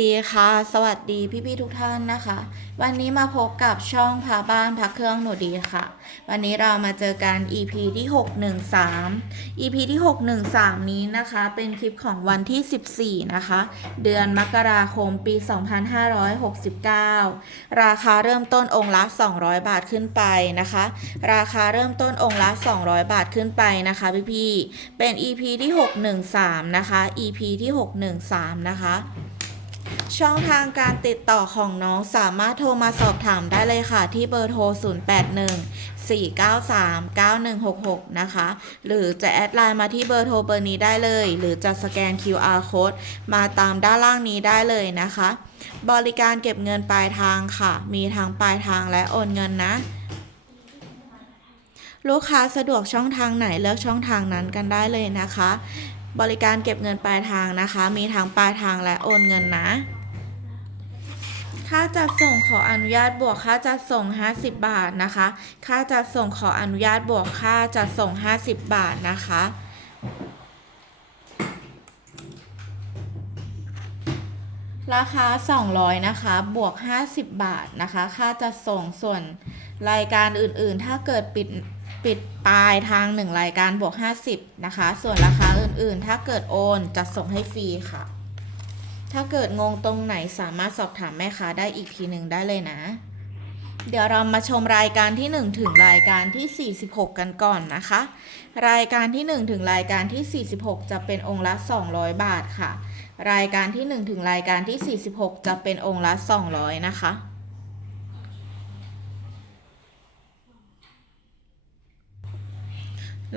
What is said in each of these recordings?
ดีค่ะ สวัสดีพี่ๆทุกท่านนะคะ วันนี้มาพบกับช่องพาบ้านพักเครื่องหนูดีค่ะ วันนี้เรามาเจอกัน EP ที่ 613 EP ที่ 613 นี้นะคะ เป็นคลิปของวันที่ 14 นะคะ เดือนมกราคมปี 2569 ราคาเริ่มต้นองค์ละ 200 บาทขึ้นไปนะคะ ราคาเริ่มต้นองค์ละ 200 บาทขึ้นไปนะคะพี่ๆเป็น EP ที่ 613 นะคะ EP ที่ 613 นะคะ ช่องทางการติดต่อของน้องสามารถโทรมาสอบถามได้เลยค่ะ ที่เบอร์โทร 081 493 9166 นะคะ หรือจะแอดไลน์มาที่เบอร์โทรเบอร์นี้ได้เลย หรือจะสแกน QR code มาตามด้านล่างนี้ได้เลยนะคะ บริการเก็บเงินปลายทางค่ะ มีทั้งปลายทางและโอนเงินนะ ลูกค้าสะดวกช่องทางไหนเลือกช่องทางนั้นกันได้เลยนะคะ บริการเก็บเงินปลายทางนะคะ มีทั้งปลายทางและโอนเงินนะ ค่าจัดส่งขออนุญาตบวกค่าจัดส่ง 50 บาทนะคะ ค่าจัดส่งขออนุญาตบวกค่าจัดส่ง 50 บาทนะคะ ราคา 200 นะคะ บวก 50 บาทนะคะ ค่าจัดส่งส่วนรายการอื่นๆ ถ้าเกิดปิด ปิดปลายทาง 1 รายการบวก 50 นะคะ ส่วนราคาอื่นๆ ถ้าเกิดโอนจะส่งให้ฟรีค่ะ ถ้าเกิดงงตรงไหนสามารถสอบถามแม่ค้าได้อีกทีหนึ่งได้เลยนะ เดี๋ยวเรามาชมรายการที่ 1 ถึงรายการที่ 46 กันก่อนนะคะ รายการที่ 1 ถึงรายการที่ 46 จะเป็นองค์ละ 200 บาทค่ะ รายการที่ 1 ถึงรายการที่ 46 จะเป็นองค์ละ 200 นะคะ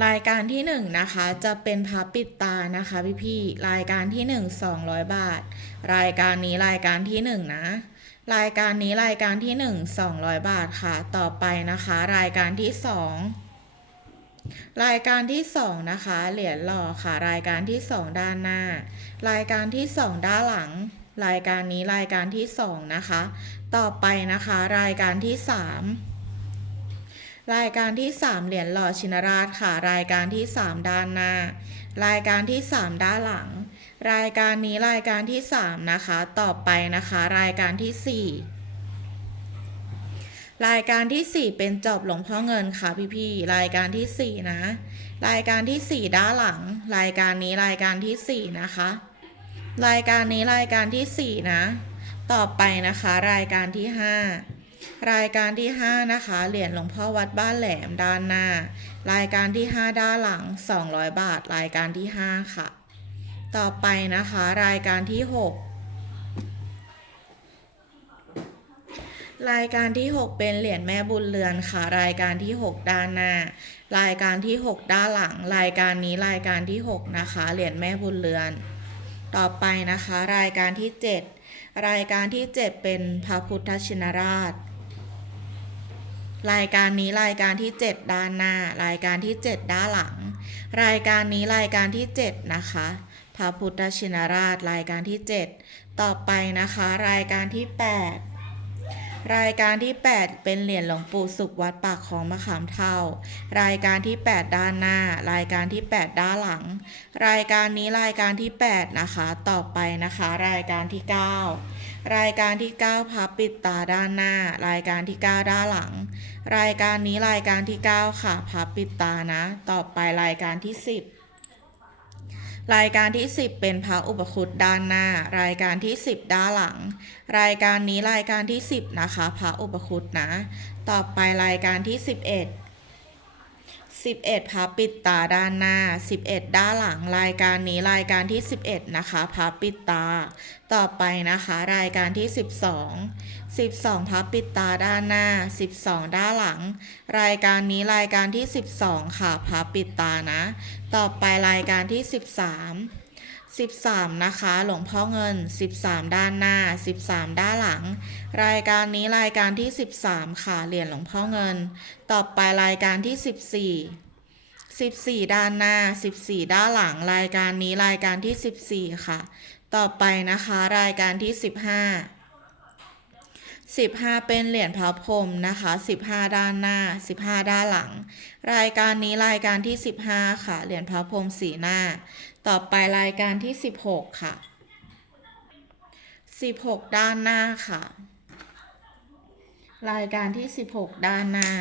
รายการที่1นะคะจะเป็นพระปิดตานะคะพี่พี่รายการที่ 1 200 บาท รายการนี้รายการที่ 1 นะ รายการนี้รายการที่ 1 200 บาทค่ะ ต่อไปนะคะ รายการที่ 2 รายการที่ 2 นะคะ เหรียญหล่อค่ะ รายการที่ 2 ด้านหน้า รายการที่ 2 ด้านหลัง รายการนี้รายการที่ 2 นะคะ ต่อไปนะคะ รายการที่ 3 รายการที่ 3 เหรียญหล่อชินราชค่ะ รายการที่ 3 ด้านหน้า รายการที่ 3 ด้านหลัง รายการนี้รายการที่ 3 นะคะ ต่อไปนะคะ รายการที่ 4 รายการที่ 4 เป็นจอบหลวงพ่อเงินค่ะพี่ๆรายการที่ 4 นะ รายการที่ 4 ด้านหลัง รายการนี้รายการที่ 4 นะคะ รายการนี้รายการที่ 4 นะ ต่อไปนะคะ รายการที่ 5 รายการที่ 5 นะคะ เหรียญหลวงพ่อวัดบ้านแหลมด้านหน้า รายการที่ 5 ด้านหลัง 200 บาท รายการที่ 5 ค่ะ ต่อไปนะคะ รายการที่ 6 รายการที่ 6 เป็นเหรียญแม่บุญเรือนค่ะ รายการที่ 6 ด้านหน้า รายการที่ 6 ด้านหลัง รายการนี้รายการที่ 6 นะคะ เหรียญแม่บุญเรือน ต่อไปนะคะ รายการที่ 7 รายการที่ 7 เป็นพระพุทธชินราช รายการนี้รายการที่ 7 ด้านหน้า รายการที่ 7 ด้านหลัง รายการนี้รายการที่ 7 นะคะพระพุทธชินราชรายการที่ 7 ต่อไปนะคะ รายการที่ 8 รายการที่ 8 เป็นเหรียญหลวงปู่สุขวัดปากของมะขามเท่า รายการที่ 8 ด้านหน้า รายการที่ 8 ด้านหลัง รายการนี้รายการที่ 8 นะคะ ต่อไปนะคะ รายการที่ 9 รายการที่ 9 พับปิดตาด้านหน้า รายการที่ 9 ด้านหลัง รายการนี้รายการที่ 9 ค่ะ พับปิดตานะ ต่อไปรายการที่ 10 รายการที่ 10 เป็นพระอุปคุตด้านหน้า รายการที่ 10 ด้านหลัง รายการนี้รายการที่ 10 นะคะพระอุปคุตนะ ต่อไปรายการที่ 11 11พับปิดตาด้านหน้า 11 ด้านหลังรายการนี้รายการที่ 11 นะคะพับปิดตา ต่อไปนะคะ รายการที่ 12 12พับปิดตาด้านหน้า 12 ด้านหลัง รายการนี้รายการที่ 12 ค่ะพับปิดตานะ ต่อไปรายการที่ 13 13 นะคะ หลวงพ่อเงิน 13 ด้านหน้า 13 ด้านหลัง รายการนี้รายการที่ 13 ค่ะ เหรียญหลวงพ่อเงิน ต่อไปรายการที่ 14 14 ด้านหน้า 14 ด้านหลัง รายการนี้รายการที่ 14 ค่ะ ต่อไปนะคะ รายการที่ 15 15 เป็นเหรียญพระพรหมนะคะ 15 ด้านหน้า 15 ด้านหลัง รายการนี้รายการที่ 15 ค่ะ เหรียญพระพรหมสีหน้า ต่อไปรายการที่ 16 ค่ะสิบหกด้านหน้าค่ะ รายการที่สิบหกด้านหน้า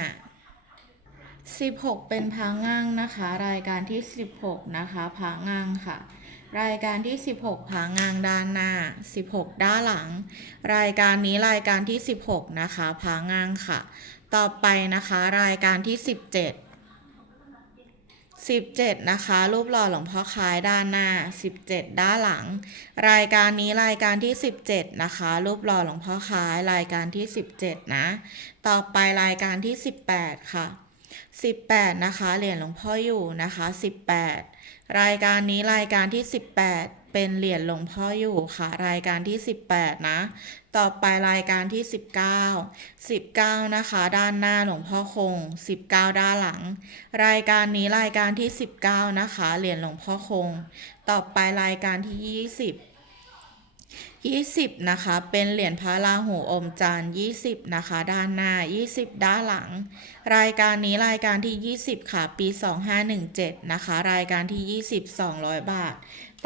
สิบหกเป็นพางั่งนะคะ รายการที่สิบหกนะคะพางั่งค่ะ รายการที่สิบหกพางั่งด้านหน้าสิบหกด้านหลัง รายการนี้รายการที่สิบหกนะคะพางั่งค่ะ ต่อไปนะคะรายการที่สิบเจ็ดสิบเจ็ดนะคะ รูปหล่อหลวงพ่อคล้ายด้านหน้าสิบเจ็ดด้านหลัง รายการนี้รายการที่สิบเจ็ดนะคะ รูปหล่อหลวงพ่อคล้ายรายการที่สิบเจ็ดนะ ต่อไปรายการที่สิบแปดค่ะสิบแปดนะคะเหรียญหลวงพ่ออยู่นะคะสิบแปด รายการนี้รายการที่สิบแปดเป็นเหรียญหลวงพ่ออยู่ค่ะ รายการที่สิบแปดนะ ต่อไปรายการที่สิบเก้าสิบเก้านะคะ ด้านหน้าหลวงพ่อคงสิบเก้าด้านหลัง รายการนี้รายการที่ 19 นะคะ เหรียญหลวงพ่อคง ต่อไปรายการที่ 20 20 นะคะ เป็นเหรียญพระราหูอมจันทร์20 นะคะ ด้านหน้า 20 ด้านหลัง รายการนี้รายการที่ 20 ค่ะ ปี 2517 นะคะ รายการที่ 20 200 บาท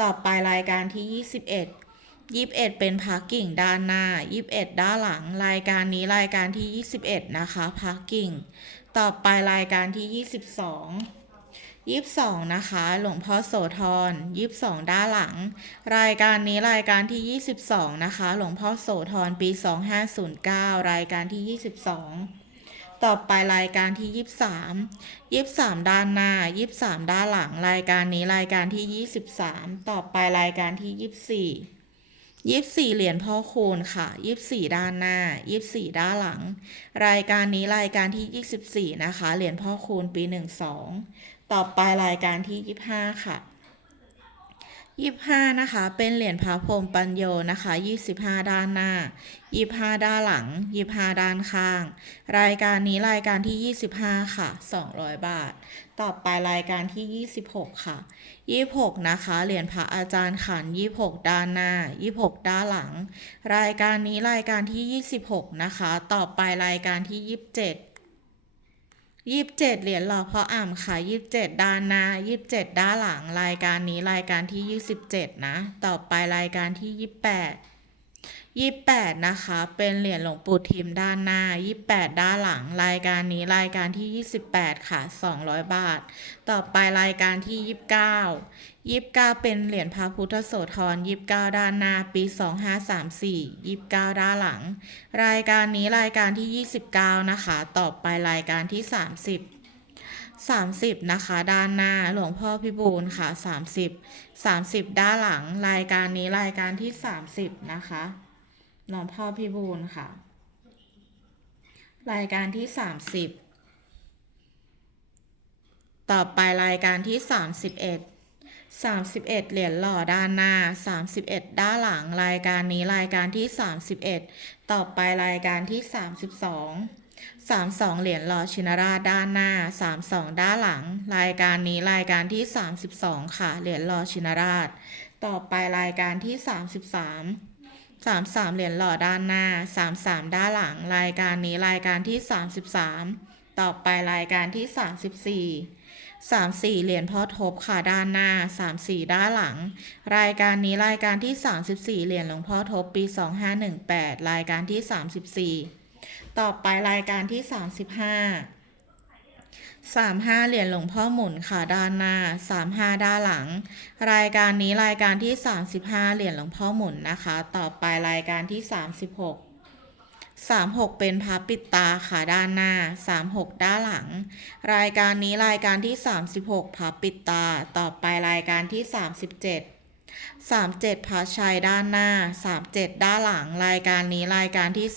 ต่อไปรายการที่ 21 21 เป็นพักกิ่งด้านหน้า 21 ด้านหลัง รายการนี้รายการที่ 21 นะคะพักกิ่ง ต่อไปรายการที่ 22 22นะคะ หลวงพ่อโสธร22ด้านหลัง รายการนี้รายการที่22นะคะ หลวงพ่อโสธรปี2509รายการที่22ต่อไปรายการที่23 23ด้านหน้า23ด้านหลัง รายการนี้รายการที่23ต่อไปรายการที่24ยี่สิบสี่เหรียญพ่อคูณค่ะยี่สิบสี่ด้านหน้ายี่สิบสี่ด้านหลัง รายการนี้รายการที่ยี่สิบสี่นะคะ เหรียญพ่อคูณปีหนึ่งสอง ต่อไปรายการที่ยี่ห้าค่ะยี่ห้านะคะ เป็นเหรียญพระพรหมปัญโยนะคะยี่สิบห้าด้านหน้ายี่ห้าด้านหลังยี่ห้าด้านข้าง รายการนี้รายการที่ยี่สิบห้าค่ะสองร้อยบาท ต่อไปรายการที่ยี่สิบหกค่ะยี่หกนะคะ เหรียญพระอาจารย์ขันยี่หกด้านหน้ายี่หกด้านหลัง รายการนี้รายการที่ยี่สิบหกนะคะ ต่อไปรายการที่ยี่สิบเจ็ด ยี่สิบเจ็ดเหรียญหล่อพ่ออ่ำค่ะยี่สิบเจ็ดด้านหน้ายี่สิบเจ็ดด้านหลังรายการนี้รายการที่ยี่สิบเจ็ดนะ ต่อไปรายการที่ยี่สิบแปด ยี่สิบแปดนะคะ เป็นเหรียญหลวงปู่ทิมด้านหน้ายี่สิบแปดด้านหลัง รายการนี้รายการที่ยี่สิบแปดค่ะสองร้อยบาท ต่อไปรายการที่ยี่สิบเก้ายี่สิบเก้าเป็นเหรียญพระพุทธโสธรยี่สิบเก้าด้านหน้า ปีสองห้าสามสี่ยี่สิบเก้าด้านหลัง รายการนี้รายการที่ยี่สิบเก้านะคะ ต่อไปรายการที่สามสิบสามสิบนะคะ ด้านหน้าหลวงพ่อพิบูลค่ะสามสิบสามสิบด้านหลังรายการนี้รายการที่สามสิบนะคะหลวงพ่อพิบูลค่ะ รายการที่สามสิบต่อไปรายการที่ 31 31 เหรียญหล่อด้านหน้า 31 ด้านหลังรายการนี้รายการที่ 31 ต่อไปรายการที่ 32 32 เหรียญหล่อชินราชด้านหน้า 32 ด้านหลัง รายการนี้รายการที่ 32 ค่ะ เหรียญหล่อชินราช ต่อไปรายการที่ 33 33 เหรียญหล่อด้านหน้า 33 ด้านหลัง รายการนี้รายการที่ 33 ต่อไปรายการที่ 34 34 เหรียญพ่อทบค่ะด้านหน้า 34 ด้านหลัง รายการนี้รายการที่ 34 เหรียญหลวงพ่อทบปี 2518 รายการที่ 34 ต่อไปรายการที่ 35 35 เหรียญหลวงพ่อหมุนค่ะด้านหน้า 35 ด้านหลัง รายการนี้รายการที่ 35 เหรียญหลวงพ่อหมุนนะคะ ต่อไปรายการที่ 36 36 เป็นพับปิดตาค่ะด้านหน้า 36 ด้านหลัง รายการนี้รายการที่ 36พับปิดตา ต่อไปรายการที่ 37 37พัชชัยด้านหน้า 37 ด้านหลัง รายการนี้รายการที่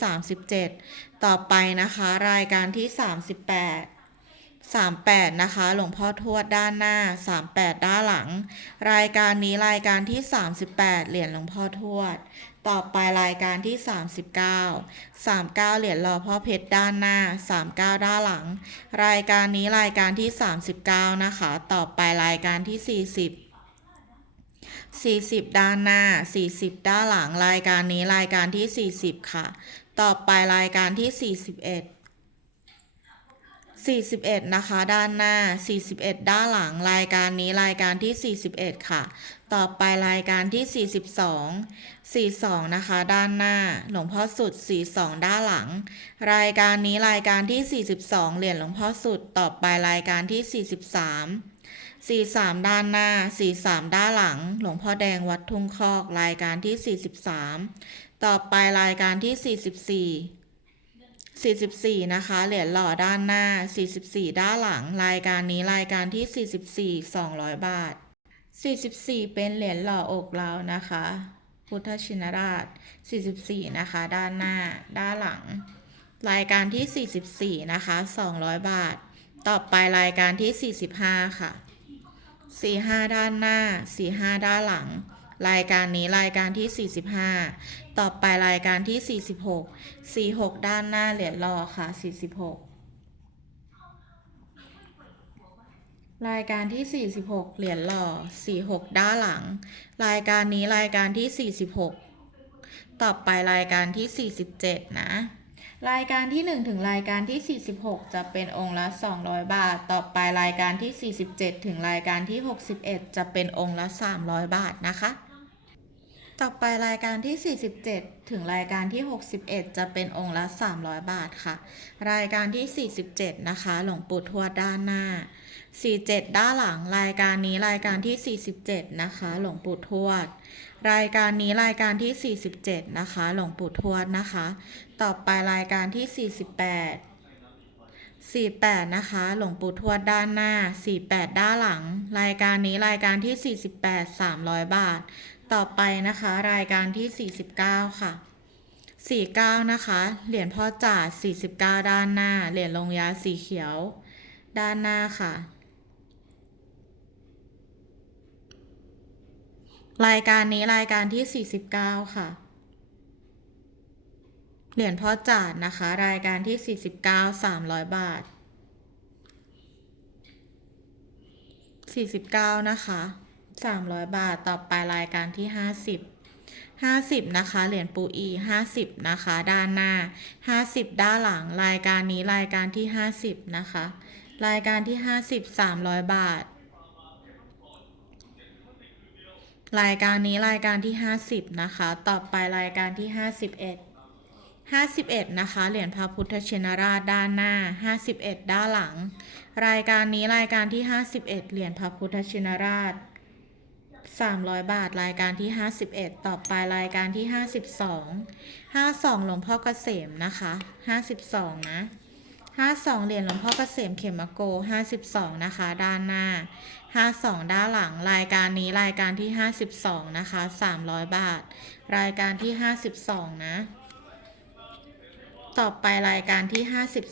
37 ต่อไปนะคะรายการที่ 38 38 นะคะ หลวงพ่อทวดด้านหน้า 38 ด้านหลัง รายการนี้รายการที่ 38 เหรียญหลวงพ่อทวด ต่อไปรายการที่ 39 39 เหรียญหล่อพ่อเพชรด้านหน้า 39 ด้านหลัง รายการนี้รายการที่ 39 นะคะ ต่อไปรายการที่ 40 40 ด้านหน้า 40 ด้านหลัง รายการนี้รายการที่ 40 ค่ะ ต่อไปรายการที่ 41 41 นะคะ ด้านหน้า 41 ด้านหลังรายการนี้รายการที่ 41 ค่ะ ต่อไปรายการที่ 42 42 นะคะ ด้านหน้า หลวงพ่อสุด 42 ด้านหลัง รายการนี้รายการที่ 42 เหรียญหลวงพ่อสุด ต่อไปรายการที่ 43 43 ด้านหน้า 43 ด้านหลัง หลวงพ่อแดงวัดทุ่งคอก รายการที่43 ต่อไปรายการที่ 44 44 นะคะ เหรียญหล่อด้านหน้า 44 ด้านหลัง รายการนี้รายการที่ 44 200 บาท 44 เป็นเหรียญหล่ออกเรานะคะ พุทธชินราช 44 นะคะ ด้านหน้า ด้านหลัง รายการที่ 44 นะคะ 200 บาท ต่อไปรายการที่ 45 ค่ะ 45 ด้านหน้า 45 ด้านหลัง รายการนี้รายการที่ 45 ต่อไปรายการที่ 46 46 ด้านหน้าเหรียญรอค่ะ 46 รายการที่ 46 เหรียญหล่อ 46 ด้านหลัง รายการนี้รายการที่ 46 ต่อไปรายการที่ 47 นะรายการที่ 1 ถึงรายการที่ 46 จะเป็นองค์ละ 200 บาท ต่อไปรายการที่ 47 ถึงรายการที่ 61 จะเป็นองค์ละ 300 บาทนะคะ ต่อไปรายการที่ 47 ถึงรายการที่ 61 จะเป็นองค์ละ 300 บาทค่ะ รายการที่ 47 นะคะ หลวงปู่ทวดด้านหน้า 47 ด้านหลัง รายการนี้รายการที่ 47 นะคะ หลวงปู่ทวด รายการนี้รายการที่ 47 นะคะ หลวงปู่ทวดนะคะ ต่อไปรายการที่ 48 48 นะคะ หลวงปู่ทวดด้านหน้า 48 ด้านหลัง รายการนี้รายการที่ 48 300 บาท ต่อไปนะคะ รายการที่ 49 ค่ะ 49 นะคะ เหรียญพ่อจ่า49 ด้านหน้า เหรียญลงยาสีเขียว ด้านหน้าค่ะ รายการนี้รายการที่ 49 ค่ะ เหรียญพ่อจ่านะคะ รายการที่ 49 300 บาท 49 นะคะ 300 บาท ต่อไปรายการที่ 50 50 นะคะ เหรียญปูอี 50 นะคะ ด้านหน้า 50 ด้านหลัง รายการนี้รายการที่ 50 นะคะ รายการที่ 50 300 บาท รายการนี้รายการที่ 50 นะคะ ต่อไปรายการที่ 51 51 นะคะ เหรียญพระพุทธชินราชด้านหน้า 51 ด้านหลัง รายการนี้รายการที่ 51 เหรียญพระพุทธชินราช 300 บาทรายการที่ 51 ต่อไปรายการที่ 52 52 หลวงพ่อเกษมนะคะ 52 นะ 52 เหรียญหลวงพ่อเกษมเขมโก 52 นะคะ ด้านหน้า 52 ด้านหลังรายการนี้รายการที่ 52 นะคะ 300 บาท รายการที่ 52 นะ ต่อไปรายการที่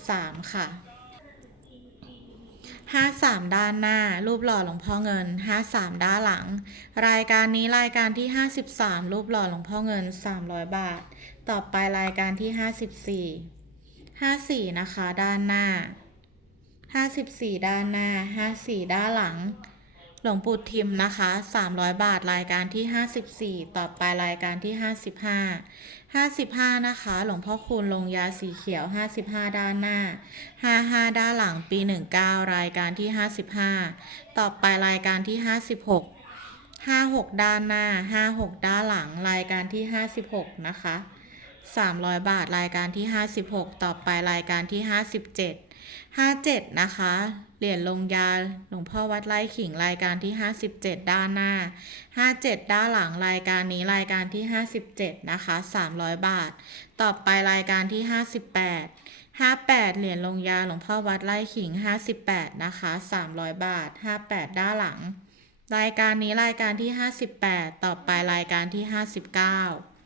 53 ค่ะ 53 ด้านหน้า รูปหล่อหลวงพ่อเงิน 53 ด้านหลัง รายการนี้รายการที่ 53 รูปหล่อหลวงพ่อเงิน 300 บาท ต่อไปรายการที่ 54 54 นะคะ ด้านหน้า 54 ด้านหน้า 54 ด้านหลัง หลวงปู่ทิมนะคะ 300 บาทรายการที่ 54 ต่อไปรายการที่ 55 55 นะคะ หลวงพ่อคูณลงยาสีเขียว 55 ด้านหน้า 55 ด้านหลังปี 19 รายการที่ 55 ต่อไปรายการที่ 56 56 ด้านหน้า 56 ด้านหลังรายการที่ 56 นะคะ 300 บาทรายการที่ 56 ต่อไปรายการที่ 57 57 นะคะ เหรียญลงยาหลวงพ่อวัดไร่ขิงรายการที่ 57 ด้านหน้า 57 ด้านหลังรายการนี้รายการที่ 57 นะคะ 300 บาท ต่อไปรายการที่ 58 58 เหรียญลงยาหลวงพ่อวัดไร่ขิง 58 นะคะ 300 บาท 58 ด้านหลัง รายการนี้รายการที่ 58 ต่อไปรายการที่ 59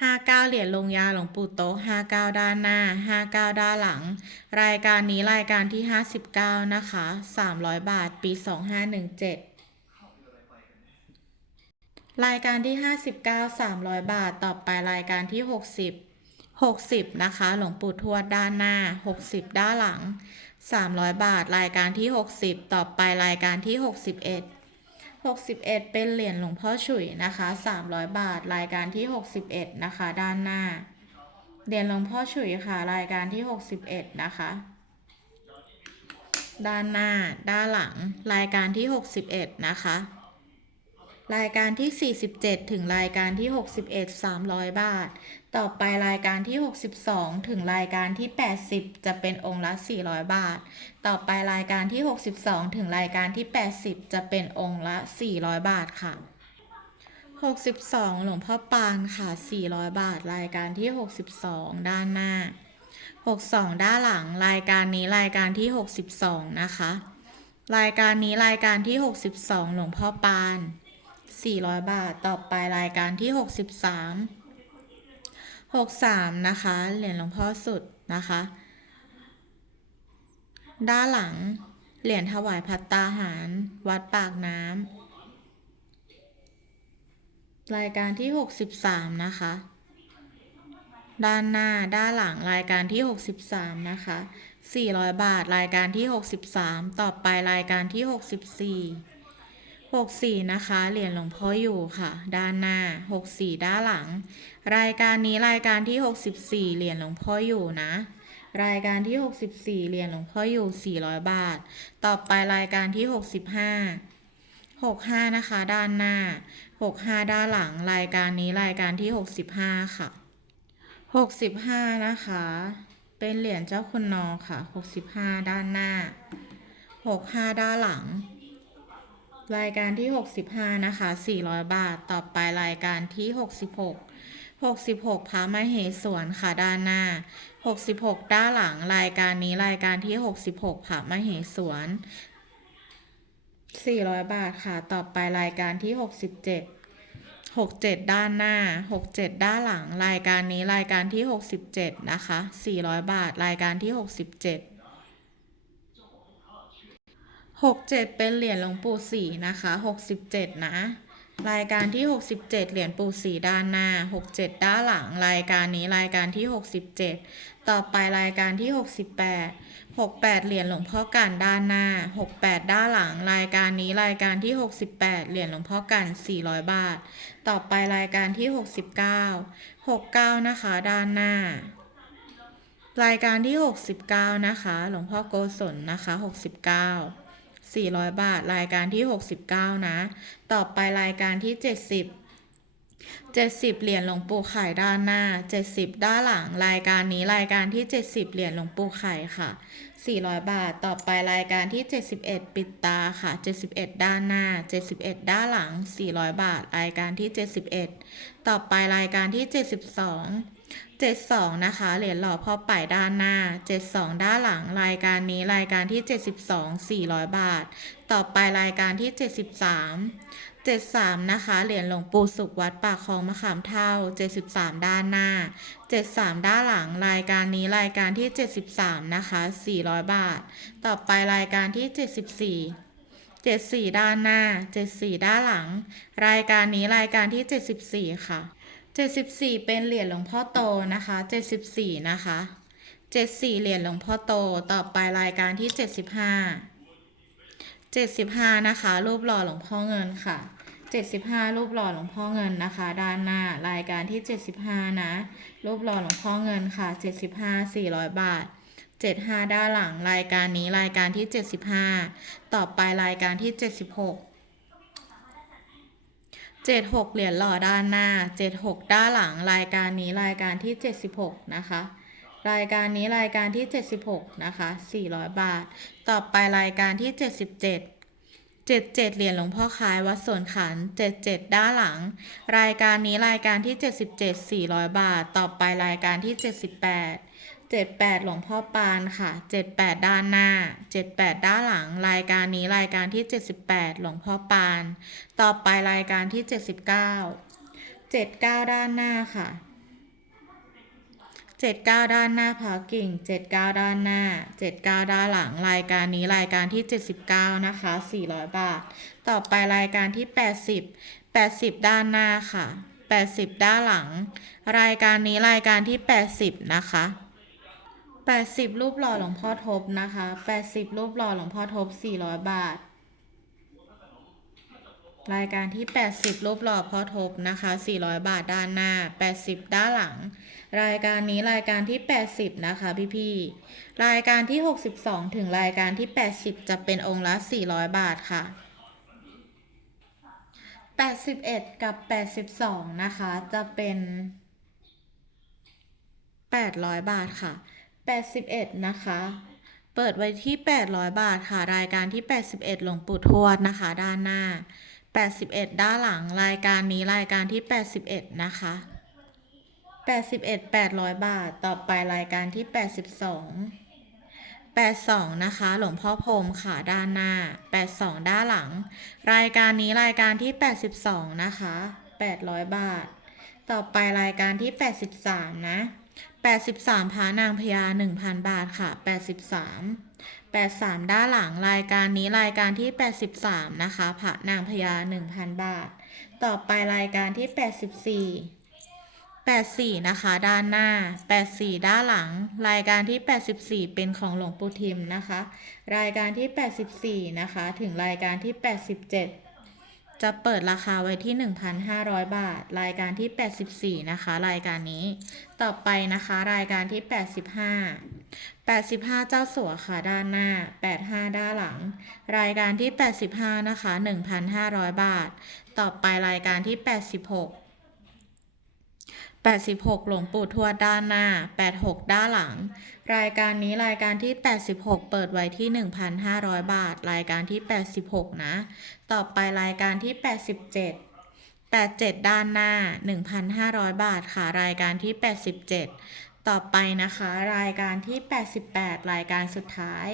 59 เหรียญลงยาหลวงปู่โต๊ะ59 ด้านหน้า 59 ด้านหลัง รายการนี้รายการที่ 59 นะคะ 300 บาทปี 2517 รายการที่ 59 300 บาทต่อไปรายการที่ 60 60 นะคะ หลวงปู่ทวดด้านหน้า 60 ด้านหลัง 300 บาท รายการที่ 60 ต่อไปรายการที่ 61 61 เป็นเหรียญหลวงพ่อฉุยนะคะ 300 บาท รายการที่ 61 นะคะ ด้านหน้า เหรียญหลวงพ่อฉุยค่ะ รายการที่ 61 นะคะ ด้านหน้า ด้านหลัง รายการที่ 61 นะคะ รายการที่ 47 ถึงรายการที่ 61 300 บาท ต่อไปรายการที่ 62 ถึงรายการที่ 80 จะเป็นองค์ละ 400 บาท ต่อไปรายการที่ 62 ถึงรายการที่ 80 จะเป็นองค์ละ 400 บาทค่ะ 62 หลวงพ่อปานค่ะ 400 บาท รายการที่ 62 ด้านหน้า 62 ด้านหลัง รายการนี้รายการที่ 62 นะคะ รายการนี้รายการที่ 62 หลวงพ่อปาน 400 บาท ต่อไปรายการที่ 63 63 นะคะ เหรียญหลวงพ่อสุดนะคะ ด้านหลัง เหรียญถวายพัตตาหาร วัดปากน้ำ รายการที่ 63 นะคะ ด้านหน้า ด้านหลัง รายการที่ 63 นะคะ 400 บาท รายการที่ 63 ต่อไปรายการที่ 64 64 นะคะ เหรียญหลวงพ่ออยู่ค่ะ ด้านหน้า 64 ด้านหลัง รายการนี้รายการที่ 64 เหรียญหลวงพ่ออยู่นะ รายการที่ 64 เหรียญหลวงพ่ออยู่ 400 บาท ต่อไปรายการที่ 65 65 นะคะ ด้านหน้า 65 ด้านหลัง รายการนี้รายการที่ 65 ค่ะ 65 นะคะ เป็นเหรียญเจ้าคุณนอค่ะ 65 ด้านหน้า 65 ด้านหลัง รายการที่ 65 นะคะ 400 บาท ต่อไปรายการที่ 66 66พระมเหสวนค่ะด้านหน้า 66 ด้านหลังรายการนี้รายการที่ 66พระมเหสวน 400 บาทค่ะ ต่อไปรายการที่ 67 67 ด้านหน้า 67 ด้านหลัง รายการนี้รายการที่ 67 นะคะ 400 บาท รายการที่ 67 67 เป็นเหรียญหลวงปู่ศรีนะคะ67 นะ รายการที่ 67 เหรียญปู่ศรีด้านหน้า 67 ด้านหลัง รายการนี้รายการที่ 67 ต่อไปรายการที่ 68 68 เหรียญหลวงพ่อกันด้านหน้า 68 ด้านหลัง รายการนี้รายการที่ 68 เหรียญหลวงพ่อกัน 400 บาท ต่อไปรายการที่ 69 69 นะคะ ด้านหน้า รายการที่ 69 นะคะ หลวงพ่อโกศลนะคะ 69 400 บาท รายการที่ 69 นะ ต่อไปรายการที่ 70 70 เหรียญหลวงปู่ไข่ด้านหน้า 70 ด้านหลัง รายการนี้รายการที่ 70 เหรียญหลวงปู่ไข่ค่ะ 400 บาท ต่อไปรายการที่ 71 ปิดตาค่ะ 71 ด้านหน้า 71 ด้านหลัง 400 บาท รายการที่ 71 ต่อไปรายการที่ 72 72 นะคะ เหรียญหล่อพ่อป่ายด้านหน้า 72 ด้านหลังรายการนี้รายการที่ 72 400 บาท ต่อไปรายการที่ 73 73 นะคะ เหรียญหลวงปู่สุขวัดปากคลองมะขามเท่า 73 ด้านหน้า 73 ด้านหลังรายการนี้รายการที่ 73 นะคะ 400 บาท ต่อไปรายการที่ 74 74 ด้านหน้า 74 ด้านหลัง รายการนี้รายการที่ 74 ค่ะ 74 เป็นเหรียญหลวงพ่อโตนะคะ 74 นะคะ 74 เหรียญหลวงพ่อโต ต่อไปรายการที่ 75 75 นะคะ รูปหล่อหลวงพ่อเงินค่ะ 75 รูปหล่อหลวงพ่อเงินนะคะ ด้านหน้ารายการที่ 75 นะ รูปหล่อหลวงพ่อเงินค่ะ 75 400 บาท 75 ด้านหลังรายการนี้รายการที่ 75 ต่อไปรายการที่ 76 76 เหรียญหล่อด้านหน้า 76 ด้านหลังรายการนี้รายการที่ 76 นะคะ รายการนี้รายการที่ 76 นะคะ 400 บาท ต่อไปรายการที่ 77 77 เหรียญหลวงพ่อคล้ายวัดสวนขัน 77 ด้านหลัง รายการนี้รายการที่ 77 400 บาท ต่อไปรายการที่ 78 78 หลวงพ่อปานค่ะ 78 ด้านหน้า 78 ด้านหลัง รายการนี้รายการที่ 78 หลวงพ่อปาน ต่อไปรายการที่ 79 79 ด้านหน้าค่ะ 79 ด้านหน้าพากิ่ง 79 ด้านหน้า 79 ด้านหลัง รายการนี้รายการที่ 79 นะคะ 400 บาท ต่อไปรายการที่ 80 80 ด้านหน้าค่ะ80 ด้านหลัง รายการนี้รายการที่ 80 นะคะ 80 รูปหล่อหลวงพ่อทบนะคะ 80 รูปหล่อหลวงพ่อทบ 400 บาท รายการที่ 80 รูปหล่อพ่อทบนะคะ 400 บาทด้านหน้า 80 ด้านหลัง รายการนี้รายการที่ 80 นะคะพี่ๆ รายการที่ 62 ถึงรายการที่ 80 จะเป็นองค์ละ 400 บาทค่ะ 81 กับ 82 นะคะ จะเป็น 800 บาทค่ะ 81 นะคะ เปิดไว้ที่ 800 บาทค่ะ รายการที่ 81 หลวงปู่ทวดนะคะ ด้านหน้า 81 ด้านหลัง รายการนี้รายการที่ 81 นะคะ 81 800 บาท ต่อไปรายการที่ 82 82 นะคะ หลวงพ่อพรมค่ะ ด้านหน้า 82 ด้านหลัง รายการนี้รายการที่ 82 นะคะ 800 บาท ต่อไปรายการที่ 83 นะ 83พระนางพญา1,000 บาทค่ะ 83 83 ด้านหลังรายการนี้รายการที่ 83 นะคะพระนางพญา1,000 บาท ต่อไปรายการที่ 84 84 นะคะ ด้านหน้า 84 ด้านหลัง รายการที่ 84 เป็นของหลวงปู่ทิมนะคะ รายการที่ 84 นะคะ ถึงรายการที่ 87 จะเปิดราคาไว้ที่ 1,500 บาท รายการที่ 84 นะคะ รายการนี้ ต่อไปนะคะ รายการที่ 85 85 เจ้าสัวค่ะด้านหน้า 85 ด้านหลัง รายการที่ 85 นะคะ 1,500 บาท ต่อไปรายการที่ 86 86 หลวงปู่ทวดด้านหน้า 86 ด้านหลัง รายการนี้รายการที่ 86 เปิดไว้ที่ 1,500 บาท รายการที่ 86 นะ ต่อไปรายการที่ 87 87 ด้านหน้า 1,500 บาทค่ะ รายการที่ 87 ต่อไปนะคะ รายการที่ 88 รายการสุดท้าย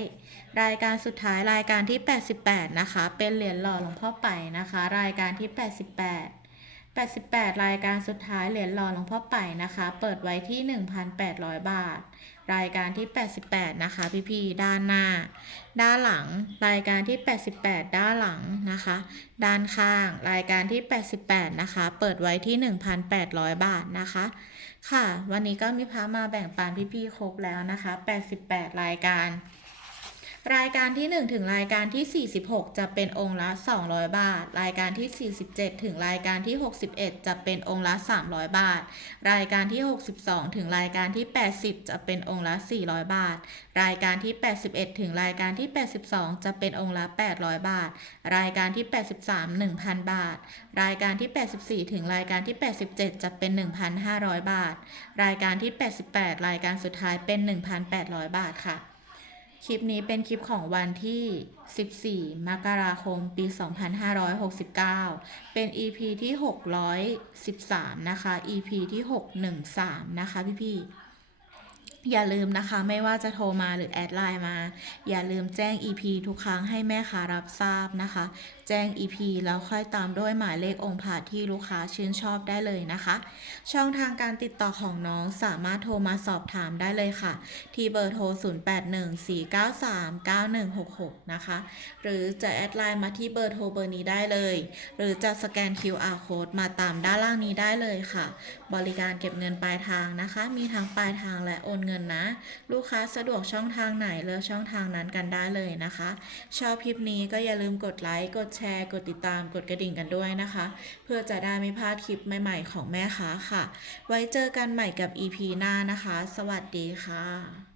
รายการสุดท้ายรายการที่ 88 นะคะ เป็นเหรียญหล่อหลวงพ่อไปนะคะ รายการที่ 88 88 รายการสุดท้ายเหรียญหล่อหลวงพ่อไปนะคะ เปิดไว้ที่ 1,800 บาท รายการที่ 88 นะคะ พี่ๆ ด้านหน้า ด้านหลัง รายการที่ 88 ด้านหลังนะคะ ด้านข้าง รายการที่ 88 นะคะ เปิดไว้ที่ 1,800 บาทนะคะ ค่ะ วันนี้ก็มีพามาแบ่งปันพี่ๆ ครบแล้วนะคะ 88 รายการ รายการที่ 1 ถึงรายการที่ 46 จะเป็นองค์ละ 200 บาท รายการที่ 47 ถึงรายการที่ 61 จะเป็นองค์ละ 300 บาท รายการที่ 62 ถึงรายการที่ 80 จะเป็นองค์ละ 400 บาท รายการที่ 81 ถึงรายการที่ 82 จะเป็นองค์ละ 800 บาท รายการที่ 83 1,000 บาท รายการที่ 84 ถึงรายการที่ 87 จะเป็น 1,500 บาท รายการที่ 88 รายการสุดท้ายเป็น 1,800 บาทค่ะ คลิปนี้เป็นคลิปของวันที่ 14 มกราคม ปี 2569 เป็น EP ที่ 613 นะคะ EP ที่ 613 นะคะพี่ๆ อย่าลืมนะคะไม่ว่าจะโทรมาหรือแอดไลน์มา อย่าลืมแจ้ง EP ทุกครั้งให้แม่ค้ารับทราบนะคะแจ้ง EP แล้วค่อยตามด้วยหมายเลของค์ผ่าที่ลูกค้าชื่นชอบได้เลยนะคะ ช่องทางการติดต่อของน้องสามารถโทรมาสอบถามได้เลยค่ะ ที่เบอร์โทร 0814939166 นะคะ หรือจะแอดไลน์มาที่เบอร์โทรเบอร์นี้ได้เลย หรือจะสแกน QR code มาตามด้านล่างนี้ได้เลยค่ะ บริการเก็บเงินปลายทางนะคะ มีทั้งปลายทางและโอนเงินนะ ลูกค้าสะดวกช่องทางไหนเลือกช่องทางนั้นกันได้เลยนะคะ ชอบคลิปนี้ก็อย่าลืมกดไลค์กดแชร์ กดติดตาม กดกระดิ่งกันด้วยนะคะ เพื่อจะได้ไม่พลาดคลิปใหม่ๆของแม่ค้าค่ะ ไว้เจอกันใหม่กับ EP หน้านะคะ สวัสดีค่ะ